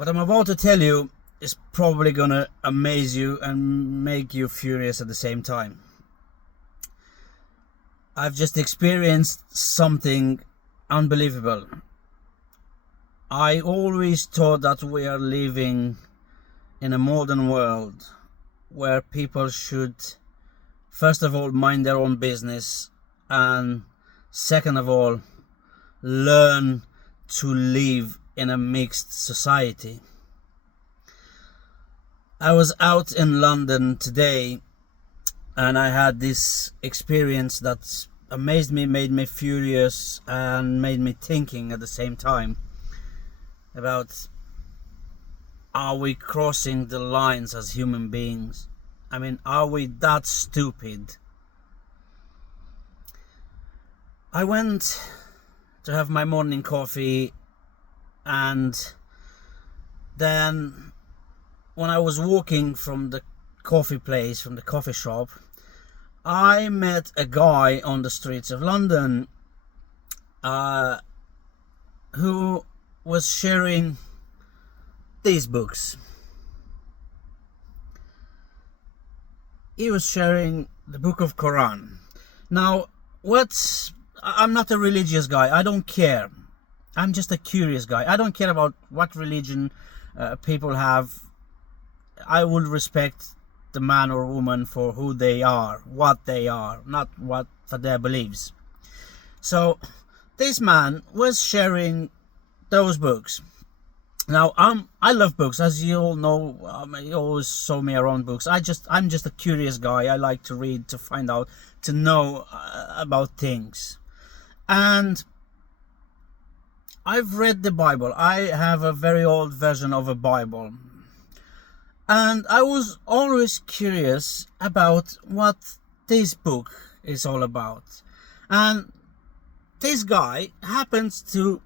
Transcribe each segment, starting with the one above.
What I'm about to tell you is probably gonna amaze you and make you furious at the same time. I've just experienced something unbelievable. I always thought that we are living in a modern world where people should, first of all, mind their own business, and second of all, learn to live in a mixed society. I was out in London today and I had this experience that amazed me, made me furious, and made me thinking at the same time about, are we crossing the lines as human beings? I mean, are we that stupid? I went to have my morning coffee, and then when I was walking from the coffee place, from the coffee shop, I met a guy on the streets of London who was sharing these books. He was sharing the book of Quran. Now, I'm not a religious guy. I don't care. I'm just a curious guy. I don't care about what religion people have. I will respect the man or woman for who they are, what they are, not what for their beliefs. So this man was sharing those books. Now I love books, as you all know. You always saw me around books. I'm just a curious guy. I like to read, to find out, to know about things. And I've read the Bible. I have a very old version of a Bible. And I was always curious about what this book is all about. And this guy happens to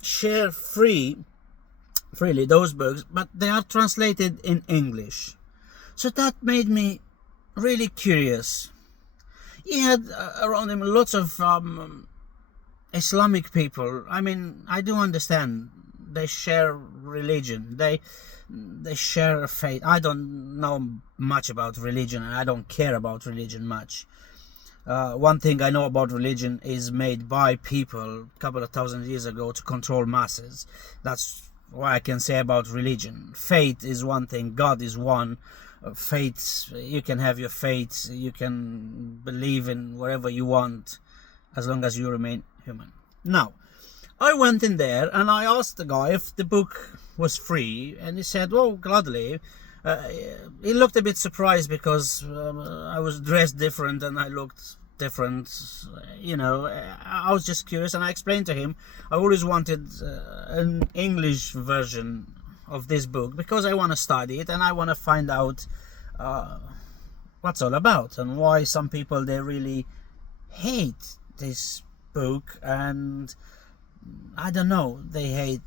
share freely those books, but they are translated in English. So that made me really curious. He had around him lots of Islamic people. I mean, I do understand they share religion, they share a faith. I don't know much about religion, and I don't care about religion much. One thing I know about religion is made by people a couple of thousand years ago to control masses. That's what I can say about religion. Faith is one thing, God is one. Faith, you can have your faith, you can believe in whatever you want, as long as you remain human. Now, I went in there and I asked the guy if the book was free, and he said, well, gladly. He looked a bit surprised because I was dressed different and I looked different. I was just curious, and I explained to him I always wanted an English version of this book because I want to study it and I want to find out what's all about, and why some people, they really hate this book, and I don't know, they hate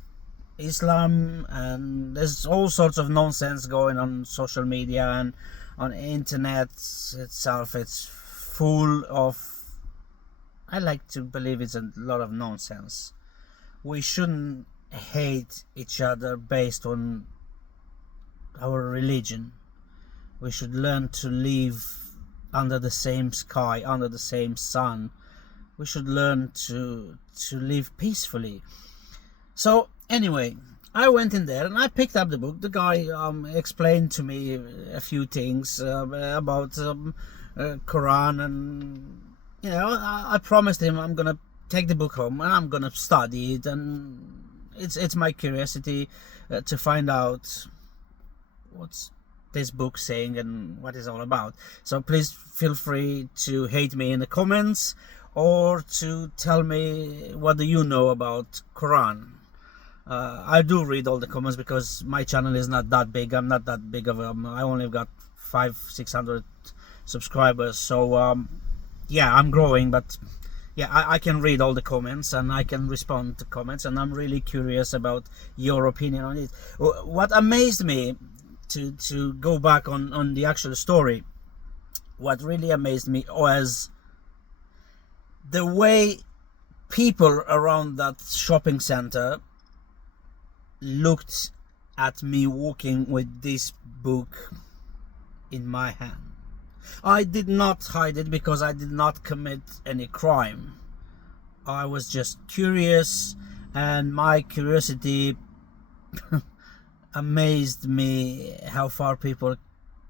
Islam, and there's all sorts of nonsense going on social media and on internet itself. It's full of, I like to believe it's a lot of nonsense. We shouldn't hate each other based on our religion. We should learn to live under the same sky, under the same sun. We should learn to live peacefully. So anyway, I went in there and I picked up the book. The guy explained to me a few things about Quran, and I promised him I'm gonna take the book home and I'm gonna study it, and it's my curiosity to find out what's this book saying and what it's all about. So please feel free to hate me in the comments, or to tell me what do you know about Quran. I do read all the comments because my channel is not that big. I'm not that big of I only got 500-600 subscribers. So yeah, I'm growing, but yeah, I can read all the comments and I can respond to comments, and I'm really curious about your opinion on it. What amazed me, to go back on the actual story, what really amazed me was the way people around that shopping center looked at me walking with this book in my hand. I did not hide it because I did not commit any crime. I was just curious, and my curiosity amazed me how far people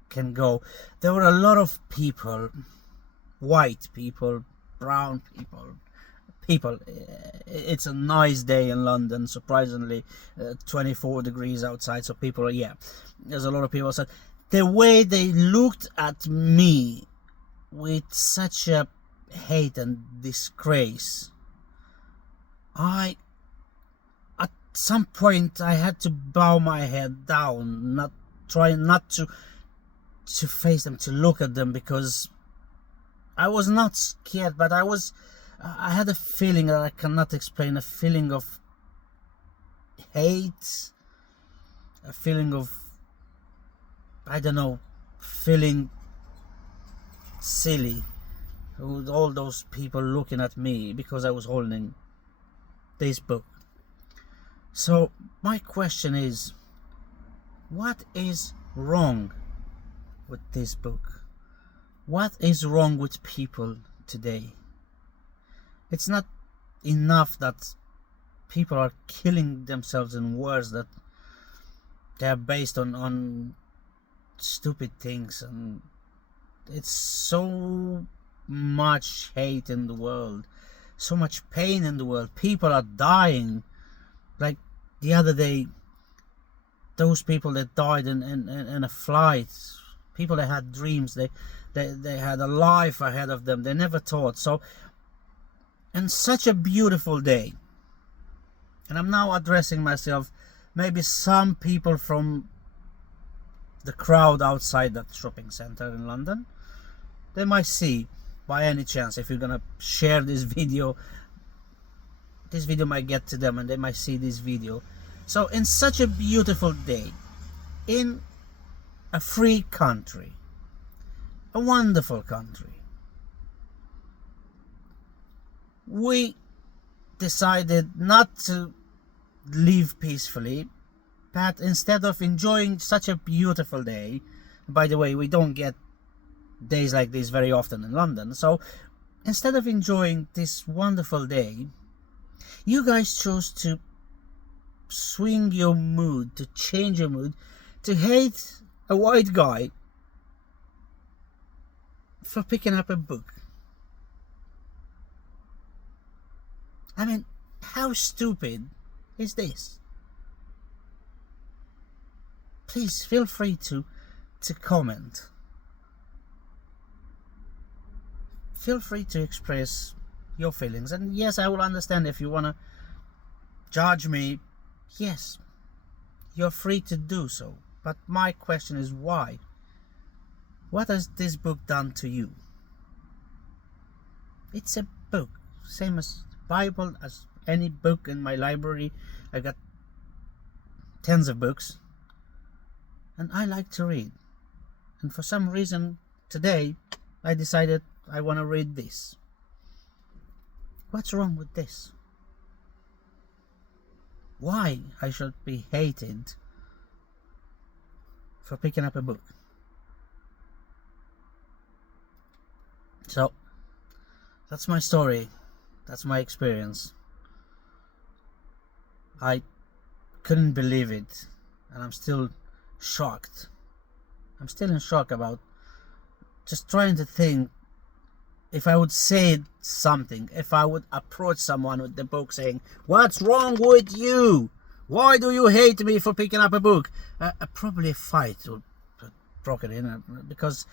can go. There were a lot of people, white people, brown people. It's a nice day in London, surprisingly, 24 degrees outside, so people, yeah, there's a lot of people outside. The way they looked at me with such a hate and disgrace, at some point I had to bow my head down, trying not to face them, to look at them, because I was not scared, but I had a feeling that I cannot explain, a feeling of hate, a feeling of, I don't know, feeling silly with all those people looking at me because I was holding this book. So my question is, what is wrong with this book? What is wrong with people today? It's not enough that people are killing themselves in wars that they are based on stupid things, and it's so much hate in the world, so much pain in the world. People are dying. Like the other day, those people that died in a flight, people that had dreams, they had a life ahead of them, they never thought. So, and such a beautiful day, and I'm now addressing myself, maybe some people from the crowd outside that shopping center in London, they might see, by any chance, if you're gonna share this video might get to them and they might see this video. So in such a beautiful day, in a free country, a wonderful country, we decided not to live peacefully, but instead of enjoying such a beautiful day, by the way, we don't get days like this very often in London, so instead of enjoying this wonderful day, you guys chose to swing your mood, to change your mood, to hate a white guy for picking up a book. I mean, how stupid is this? Please feel free to comment. Feel free to express your feelings, and yes, I will understand if you want to judge me. Yes, you're free to do so, but my question is, why? What has this book done to you? It's a book, same as the Bible, as any book in my library. I got tens of books, and I like to read, and for some reason today I decided I want to read this. What's wrong with this? Why I should be hated for picking up a book? So that's my story, that's my experience. I couldn't believe it, and I'm still shocked. I'm still in shock about just trying to think, if I would say something, if I would approach someone with the book saying, "What's wrong with you? Why do you hate me for picking up a book?" Probably a fight would broken in, because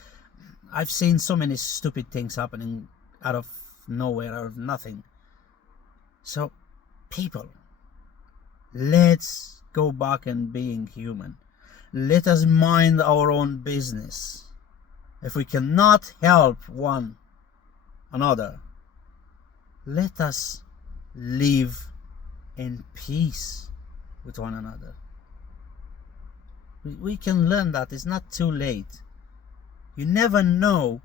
I've seen so many stupid things happening out of nowhere, out of nothing. So, people, let's go back and being human. Let us mind our own business. If we cannot help one another, let us live in peace with one another. We can learn that. It's not too late. You never know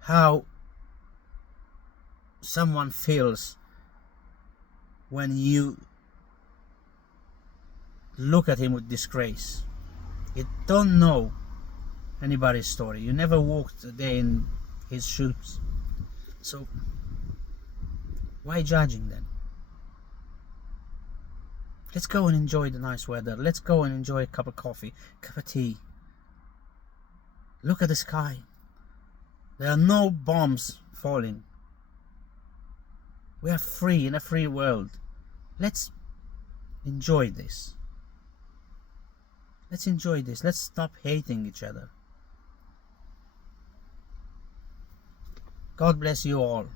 how someone feels when you look at him with disgrace. You don't know anybody's story. You never walked a day in his shoes. So why judging then? Let's go and enjoy the nice weather. Let's go and enjoy a cup of coffee, cup of tea. Look at the sky. There are no bombs falling. We are free in a free world. Let's enjoy this. Let's enjoy this. Let's stop hating each other. God bless you all.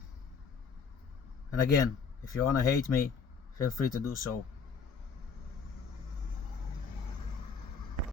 And again, if you want to hate me, feel free to do so.